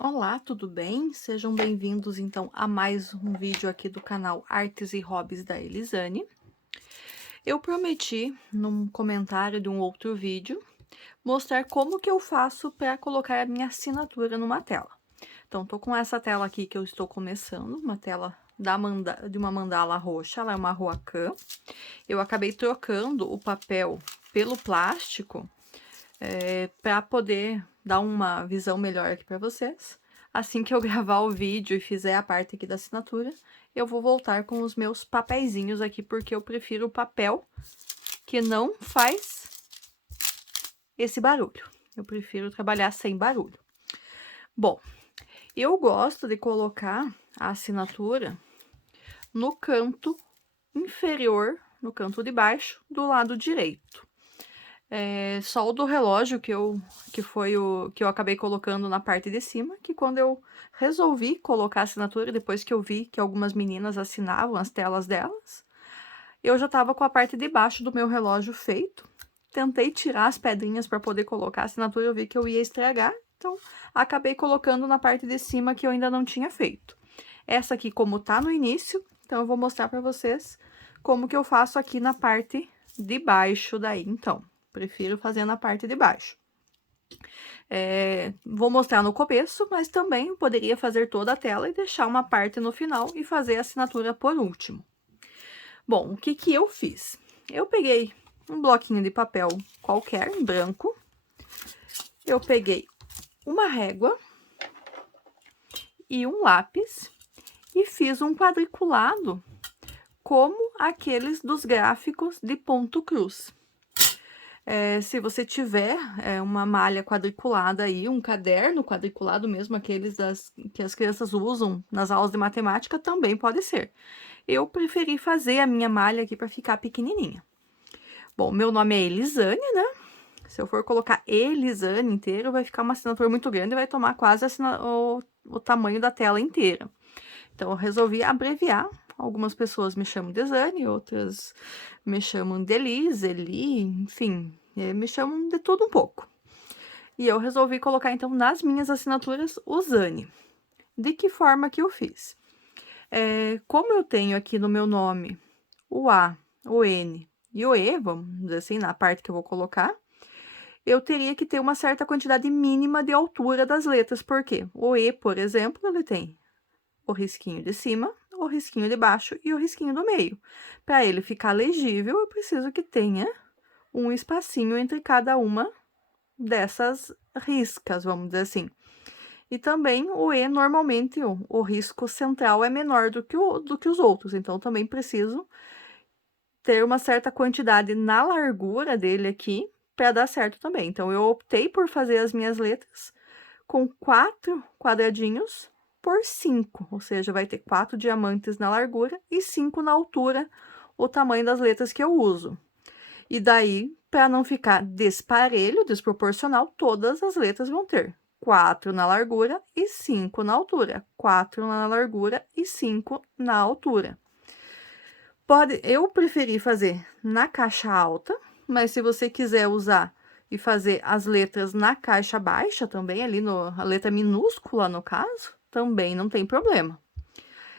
Olá, tudo bem? Sejam bem-vindos então a mais um vídeo aqui do canal Artes e Hobbies da Elisane. Eu prometi, num comentário de um outro vídeo, mostrar como que eu faço para colocar a minha assinatura numa tela. Então, tô com essa tela aqui que eu estou começando, uma tela de uma mandala roxa, ela é uma Roacã. Eu acabei trocando o papel pelo plástico para poder dar uma visão melhor aqui para vocês. Assim que eu gravar o vídeo e fizer a parte aqui da assinatura, eu vou voltar com os meus papeizinhos aqui, porque eu prefiro o papel que não faz esse barulho. Eu prefiro trabalhar sem barulho. Bom, eu gosto de colocar a assinatura no canto inferior, no canto de baixo, do lado direito. Só o do relógio que foi o que eu acabei colocando na parte de cima, que quando eu resolvi colocar a assinatura, depois que eu vi que algumas meninas assinavam as telas delas, eu já estava com a parte de baixo do meu relógio feito. Tentei tirar as pedrinhas para poder colocar a assinatura, eu vi que eu ia estragar, então acabei colocando na parte de cima que eu ainda não tinha feito. Essa aqui, como tá no início, então eu vou mostrar para vocês como que eu faço aqui na parte de baixo daí, então. Prefiro fazer na parte de baixo. Vou mostrar no começo, mas também poderia fazer toda a tela e deixar uma parte no final e fazer a assinatura por último. Bom, o que que eu fiz? Eu peguei um bloquinho de papel qualquer, branco. Eu peguei uma régua e um lápis e fiz um quadriculado como aqueles dos gráficos de ponto cruz. Se você tiver uma malha quadriculada aí, um caderno quadriculado mesmo, aqueles que as crianças usam nas aulas de matemática, também pode ser. Eu preferi fazer a minha malha aqui para ficar pequenininha. Bom, meu nome é Elisane, né? Se eu for colocar Elisane inteiro, vai ficar uma assinatura muito grande e vai tomar quase o tamanho da tela inteira. Então, eu resolvi abreviar. Algumas pessoas me chamam de Zane, outras me chamam de Elis, Eli, enfim, me chamam de tudo um pouco. E eu resolvi colocar, então, nas minhas assinaturas, o Zane. De que forma que eu fiz? Como eu tenho aqui no meu nome o A, o N e o E, vamos dizer assim, na parte que eu vou colocar, eu teria que ter uma certa quantidade mínima de altura das letras, porque o E, por exemplo, ele tem o risquinho de cima, o risquinho de baixo e o risquinho do meio. Para ele ficar legível, eu preciso que tenha um espacinho entre cada uma dessas riscas, vamos dizer assim. E também o E, normalmente, o risco central é menor do que os outros, então também preciso ter uma certa quantidade na largura dele aqui para dar certo também. Então, eu optei por fazer as minhas letras com 4 quadradinhos por 5, ou seja, vai ter 4 diamantes na largura e 5 na altura, o tamanho das letras que eu uso. E daí, para não ficar desparelho, desproporcional, todas as letras vão ter 4 na largura e 5 na altura. 4 na largura e 5 na altura. Eu preferi fazer na caixa alta, mas se você quiser usar e fazer as letras na caixa baixa também, ali a letra minúscula no caso, também não tem problema.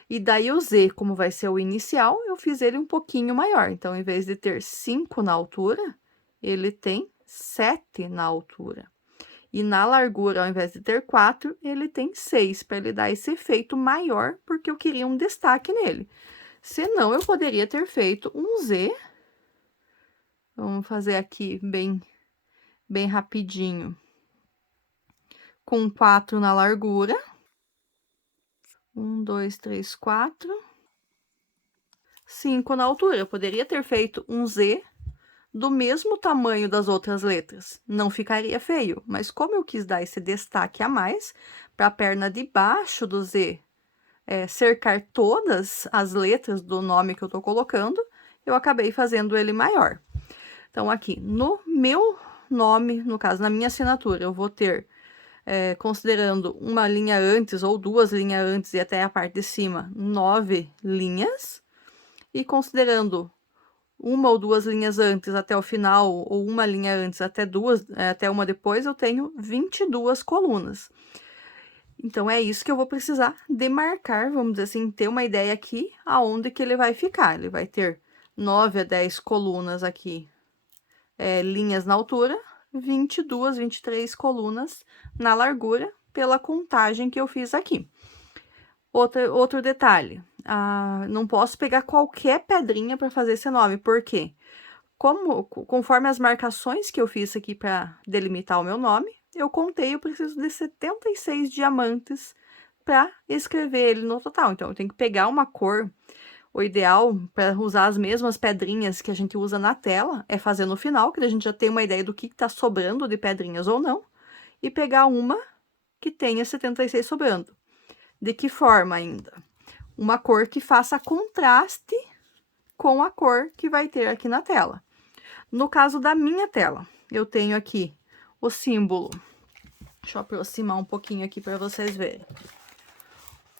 E daí o Z, como vai ser o inicial, eu fiz ele um pouquinho maior. Então, em vez de ter 5 na altura, ele tem 7 na altura. E na largura, ao invés de ter 4, ele tem 6, para ele dar esse efeito maior, porque eu queria um destaque nele. Senão, eu poderia ter feito um Z. Vamos fazer aqui bem rapidinho. Com 4 na largura. 1, 2, 3, 4. 5 na altura. Eu poderia ter feito um Z do mesmo tamanho das outras letras. Não ficaria feio, mas como eu quis dar esse destaque a mais, para a perna de baixo do Z cercar todas as letras do nome que eu tô colocando, eu acabei fazendo ele maior. Então, aqui, no meu nome, no caso, na minha assinatura, eu vou ter, considerando uma linha antes ou 2 linhas antes e até a parte de cima, 9 linhas. E considerando uma ou 2 linhas antes até o final, ou uma linha antes até uma depois, eu tenho 22 colunas. Então, é isso que eu vou precisar demarcar, vamos dizer assim, ter uma ideia aqui aonde que ele vai ficar. Ele vai ter 9 a 10 colunas aqui, linhas na altura, 22, 23 colunas na largura, pela contagem que eu fiz aqui. Outro detalhe, não posso pegar qualquer pedrinha para fazer esse nome, por quê? Conforme as marcações que eu fiz aqui para delimitar o meu nome, eu contei, eu preciso de 76 diamantes para escrever ele no total. Então, eu tenho que pegar uma cor. O ideal para usar as mesmas pedrinhas que a gente usa na tela é fazer no final, que a gente já tem uma ideia do que está sobrando de pedrinhas ou não, e pegar uma que tenha 76 sobrando. De que forma ainda? Uma cor que faça contraste com a cor que vai ter aqui na tela. No caso da minha tela, eu tenho aqui o símbolo. Deixa eu aproximar um pouquinho aqui para vocês verem.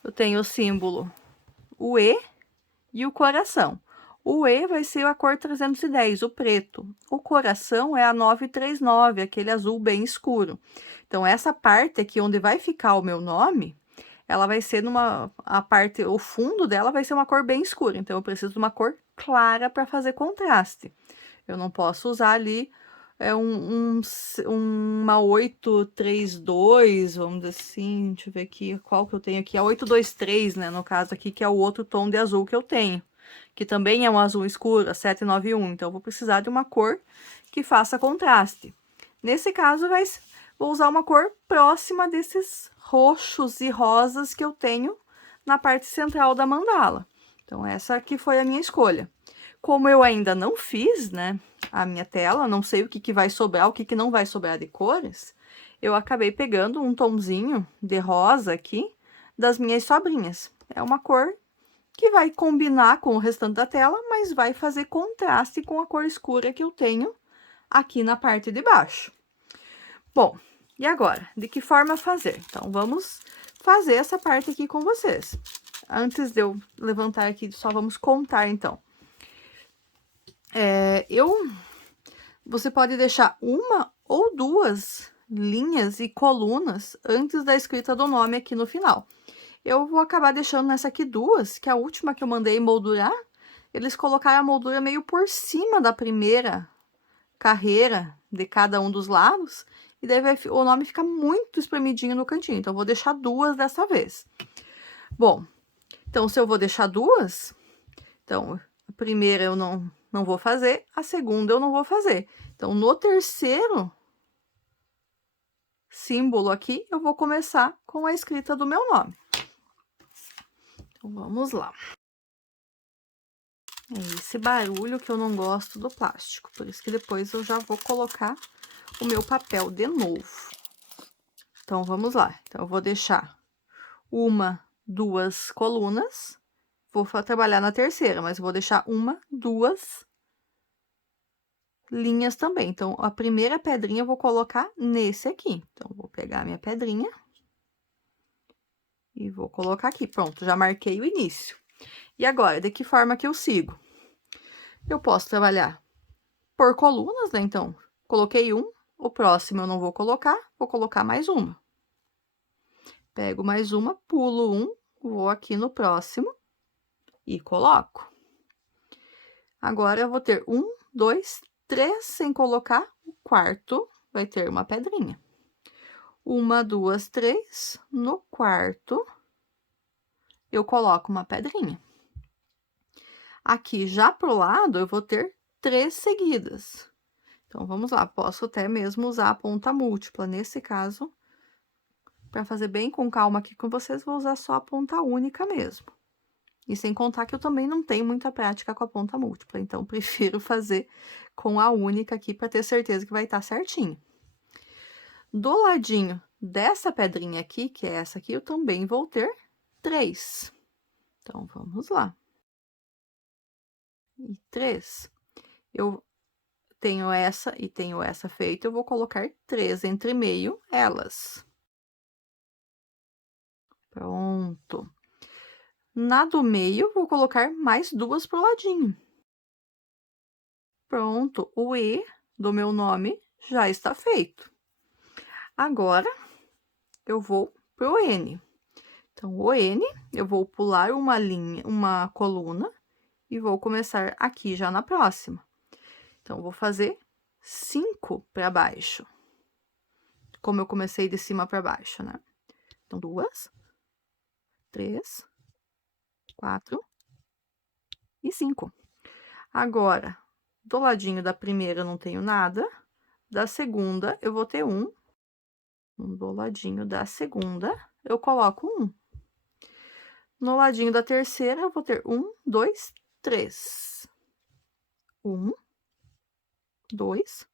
Eu tenho o símbolo, o E e o coração. O E vai ser a cor 310, o preto. O coração é a 939, aquele azul bem escuro. Então, essa parte aqui onde vai ficar o meu nome, ela vai ser o fundo dela vai ser uma cor bem escura. Então, eu preciso de uma cor clara para fazer contraste. Eu não posso usar ali uma 832, vamos dizer assim, deixa eu ver aqui, qual que eu tenho aqui, a 823, né, no caso aqui, que é o outro tom de azul que eu tenho, que também é um azul escuro, a 791, então eu vou precisar de uma cor que faça contraste. Nesse caso, vou usar uma cor próxima desses roxos e rosas que eu tenho na parte central da mandala. Então, essa aqui foi a minha escolha. Como eu ainda não fiz, né, a minha tela, não sei o que vai sobrar, o que não vai sobrar de cores, eu acabei pegando um tomzinho de rosa aqui das minhas sobrinhas. É uma cor que vai combinar com o restante da tela, mas vai fazer contraste com a cor escura que eu tenho aqui na parte de baixo. Bom, e agora, de que forma fazer? Então, vamos fazer essa parte aqui com vocês. Antes de eu levantar aqui, só vamos contar, então. Você pode deixar uma ou duas linhas e colunas antes da escrita do nome aqui no final. Eu vou acabar deixando nessa aqui duas, que é a última que eu mandei moldurar. Eles colocaram a moldura meio por cima da primeira carreira de cada um dos lados, e daí o nome fica muito espremidinho no cantinho. Então, eu vou deixar duas dessa vez. Bom, então, se eu vou deixar duas, então, a primeira eu não vou fazer, a segunda eu não vou fazer. Então, no terceiro símbolo aqui, eu vou começar com a escrita do meu nome. Então, vamos lá. É esse barulho que eu não gosto do plástico, por isso que depois eu já vou colocar o meu papel de novo. Então, vamos lá. Então, eu vou deixar uma, duas colunas. Vou trabalhar na terceira, mas eu vou deixar uma, duas linhas também. Então, a primeira pedrinha eu vou colocar nesse aqui. Então, vou pegar a minha pedrinha e vou colocar aqui. Pronto, já marquei o início. E agora, de que forma que eu sigo? Eu posso trabalhar por colunas, né? Então, coloquei um, o próximo eu não vou colocar mais uma. Pego mais uma, pulo um, vou aqui no próximo e coloco. Agora, eu vou ter um, dois, três sem colocar, o quarto vai ter uma pedrinha. Uma, duas, três, no quarto, eu coloco uma pedrinha. Aqui, já pro lado, eu vou ter 3 seguidas. Então, vamos lá, posso até mesmo usar a ponta múltipla. Nesse caso, para fazer bem com calma aqui com vocês, vou usar só a ponta única mesmo. E sem contar que eu também não tenho muita prática com a ponta múltipla, então, prefiro fazer com a única aqui para ter certeza que vai estar certinho. Do ladinho dessa pedrinha aqui, que é essa aqui, eu também vou ter 3. Então, vamos lá. E 3. Eu tenho essa e tenho essa feita, eu vou colocar 3 entre meio elas. Pronto. Na do meio, vou colocar mais 2 pro ladinho. Pronto, o E do meu nome já está feito. Agora, eu vou pro N. Então, o N, eu vou pular uma linha, uma coluna, e vou começar aqui já na próxima. Então, vou fazer 5 para baixo. Como eu comecei de cima para baixo, né? Então, 2, 3, 4 e 5. Agora, do ladinho da primeira eu não tenho nada, da segunda eu vou ter 1. Do ladinho da segunda eu coloco 1. No ladinho da terceira eu vou ter 1, 2, 3. 1, 2,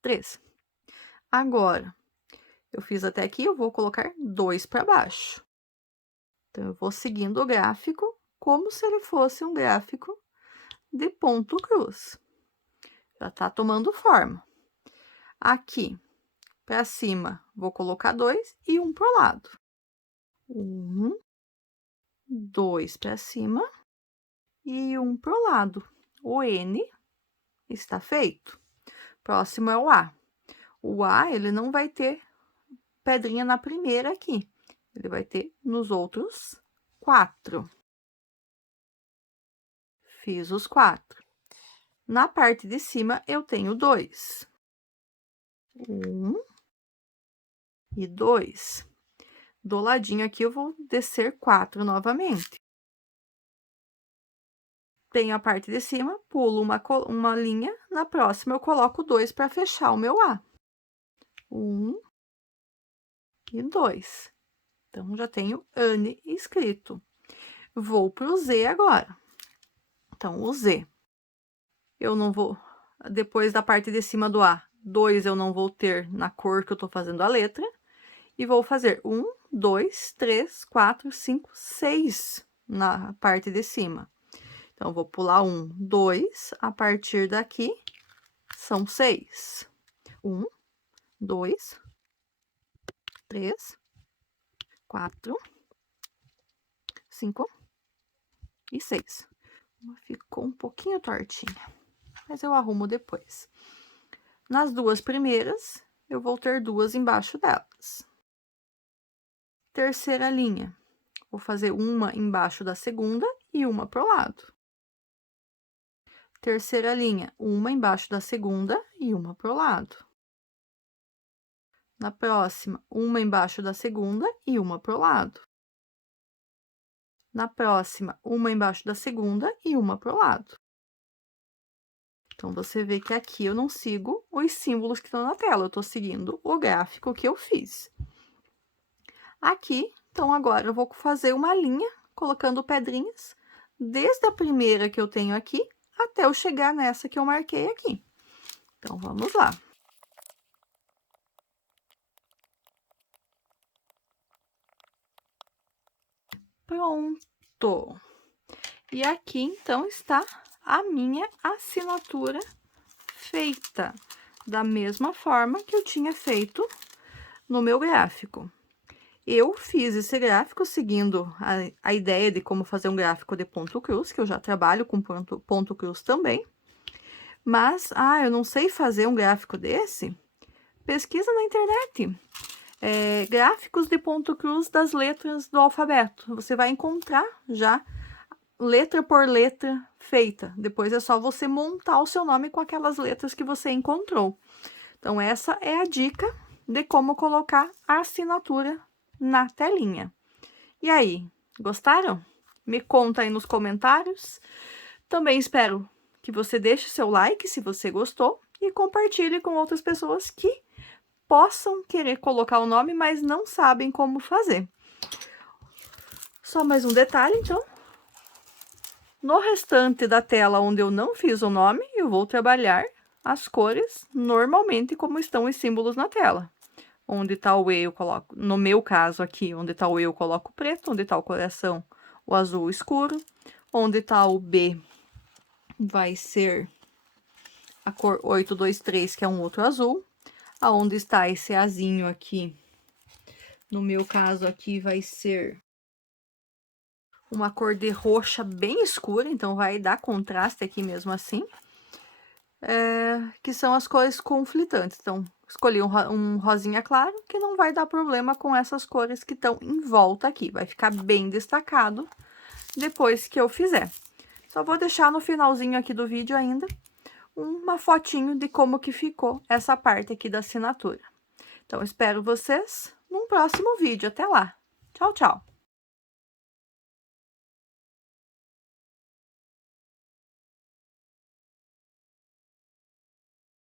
3. Agora, eu fiz até aqui, eu vou colocar 2 para baixo. Então, eu vou seguindo o gráfico como se ele fosse um gráfico de ponto cruz. Já tá tomando forma. Aqui, para cima, vou colocar 2 e 1 pro lado. 1, 2 para cima e 1 pro lado. O N está feito. Próximo é o A. O A, ele não vai ter pedrinha na primeira aqui. Ele vai ter nos outros 4. Fiz os 4. Na parte de cima, eu tenho 2. 1 e 2. Do ladinho aqui, eu vou descer 4 novamente. Tenho a parte de cima, pulo uma linha, na próxima eu coloco 2 para fechar o meu A. 1 e 2. Então, já tenho Anne escrito. Vou pro Z agora. Então, o Z. Eu não vou, depois da parte de cima do A, 2 eu não vou ter na cor que eu tô fazendo a letra. E vou fazer 1, 2, 3, 4, 5, 6 na parte de cima. Então, vou pular 1, 2, a partir daqui são 6. 1, 2, 3, 4, 5 e 6. Ficou um pouquinho tortinha, mas eu arrumo depois. Nas duas primeiras, eu vou ter 2 embaixo delas. Terceira linha, vou fazer uma embaixo da segunda e uma pro lado. Terceira linha, uma embaixo da segunda e uma pro lado. Na próxima, uma embaixo da segunda e uma pro lado. Na próxima, uma embaixo da segunda e uma pro lado. Então, você vê que aqui eu não sigo os símbolos que estão na tela, eu tô seguindo o gráfico que eu fiz. Aqui, então, agora eu vou fazer uma linha, colocando pedrinhas, desde a primeira que eu tenho aqui, até eu chegar nessa que eu marquei aqui. Então, vamos lá. Pronto! E aqui, então, está a minha assinatura feita, da mesma forma que eu tinha feito no meu gráfico. Eu fiz esse gráfico seguindo a ideia de como fazer um gráfico de ponto cruz, que eu já trabalho com ponto cruz também. Mas, eu não sei fazer um gráfico desse? Pesquisa na internet. Gráficos de ponto cruz das letras do alfabeto. Você vai encontrar já letra por letra feita. Depois é só você montar o seu nome com aquelas letras que você encontrou. Então, essa é a dica de como colocar a assinatura na telinha. E aí, gostaram? Me conta aí nos comentários. Também espero que você deixe seu like se você gostou e compartilhe com outras pessoas que possam querer colocar o nome, mas não sabem como fazer. Só mais um detalhe, então. No restante da tela onde eu não fiz o nome, eu vou trabalhar as cores normalmente como estão os símbolos na tela. Onde tá o E eu coloco, no meu caso aqui, onde tá o E eu coloco o preto, onde tá o coração, o azul escuro. Onde tá o B vai ser a cor 823, que é um outro azul. Aonde está esse azinho aqui, no meu caso aqui vai ser uma cor de roxa bem escura, então vai dar contraste aqui mesmo assim. que são as cores conflitantes. Então, escolhi um rosinha claro, que não vai dar problema com essas cores que estão em volta aqui. Vai ficar bem destacado depois que eu fizer. Só vou deixar no finalzinho aqui do vídeo ainda uma fotinho de como que ficou essa parte aqui da assinatura. Então, espero vocês num próximo vídeo. Até lá. Tchau, tchau.